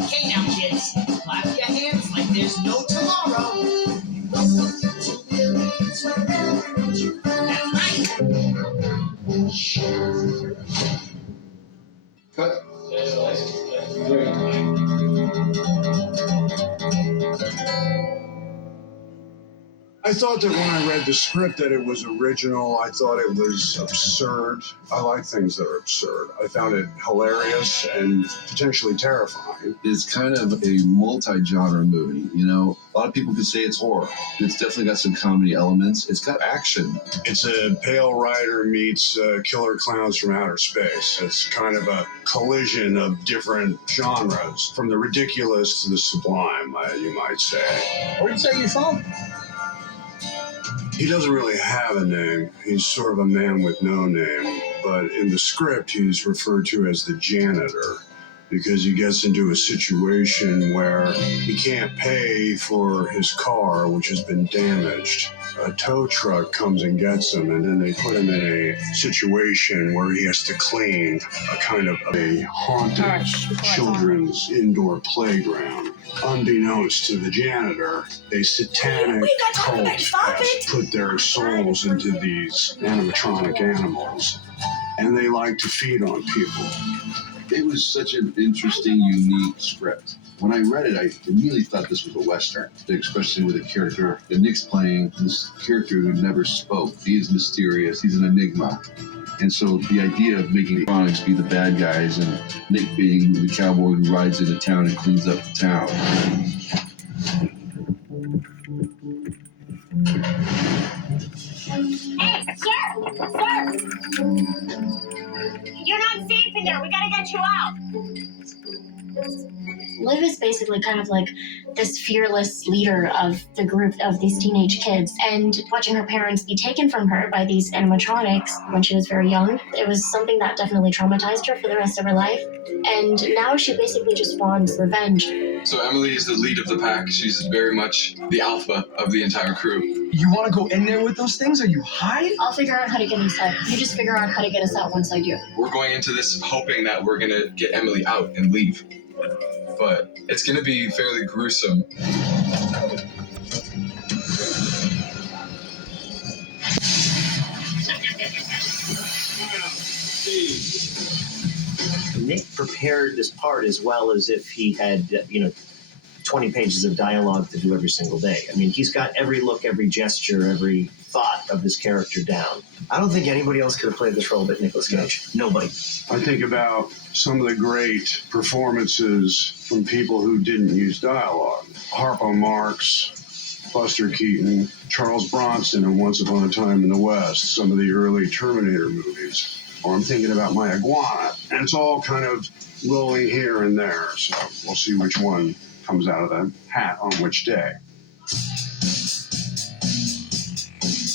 Okay now, kids, clap your hands like there's no tomorrow. That's right. Cut. I thought that when I read the script that it was original. I thought it was absurd. I like things that are absurd. I found it hilarious and potentially terrifying. It's kind of a multi-genre movie, you know? A lot of people could say it's horror. It's definitely got some comedy elements. It's got action. It's a Pale Rider meets Killer Clowns from Outer Space. It's kind of a collision of different genres, from the ridiculous to the sublime, you might say. Where'd you say you're from? He doesn't really have a name. He's sort of a man with no name. But in the script, he's referred to as the janitor because he gets into a situation where he can't pay for his car, which has been damaged. A tow truck comes and gets him, and then they put him in a situation where he has to clean a kind of a haunted children's indoor playground. Unbeknownst to the janitor, a satanic cult has put their souls into these animatronic animals, and they like to feed on people. It was such an interesting, unique script. When I read it, I immediately thought this was a Western, especially with a character that Nick's playing, this character who never spoke. He is mysterious. He's an enigma. And so the idea of making the Chronics be the bad guys and Nick being the cowboy who rides into town and cleans up the town. Hey, sir! You're not safe in there. We gotta get you out. Liv is basically kind of like this fearless leader of the group of these teenage kids, and watching her parents be taken from her by these animatronics when she was very young, it was something that definitely traumatized her for the rest of her life. And now she basically just wants revenge. So Emily is the lead of the pack. She's very much the alpha of the entire crew. You want to go in there with those things? Are you hiding? I'll figure out how to get us out. You just figure out how to get us out once I do. We're going into this hoping that we're going to get Emily out and leave. But it's going to be fairly gruesome. Nick prepared this part as well as if he had, 20 pages of dialogue to do every single day. I mean, he's got every look, every gesture, every thought of this character down. I don't think anybody else could have played this role but Nicolas Cage. Nobody. I think about some of the great performances from people who didn't use dialogue. Harpo Marx, Buster Keaton, Charles Bronson in Once Upon a Time in the West, some of the early Terminator movies. Or I'm thinking about My Iguana. And it's all kind of rolling here and there. So we'll see which one comes out of the hat on which day.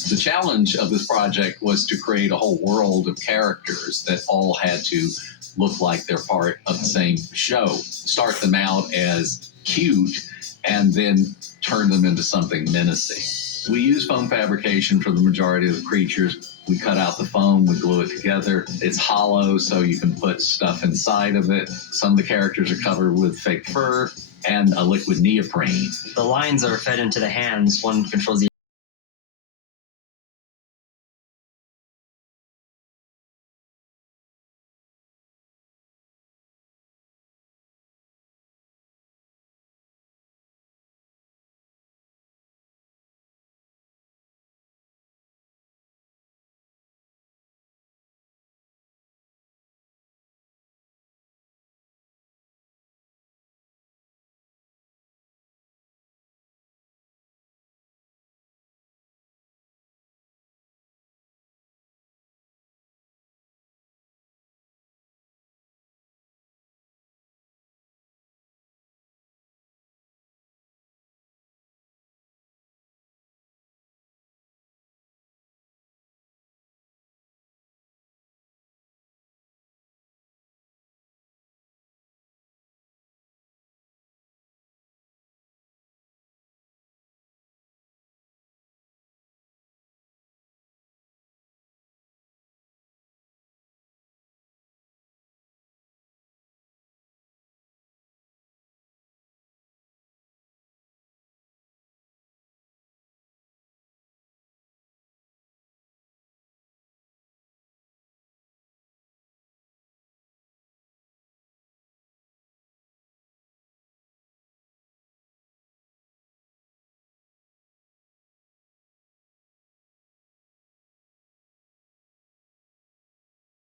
The challenge of this project was to create a whole world of characters that all had to look like they're part of the same show. Start them out as cute and then turn them into something menacing. We use foam fabrication for the majority of the creatures. We cut out the foam, we glue it together. It's hollow, so you can put stuff inside of it. Some of the characters are covered with fake fur and a liquid neoprene. The lines are fed into the hands. One controls the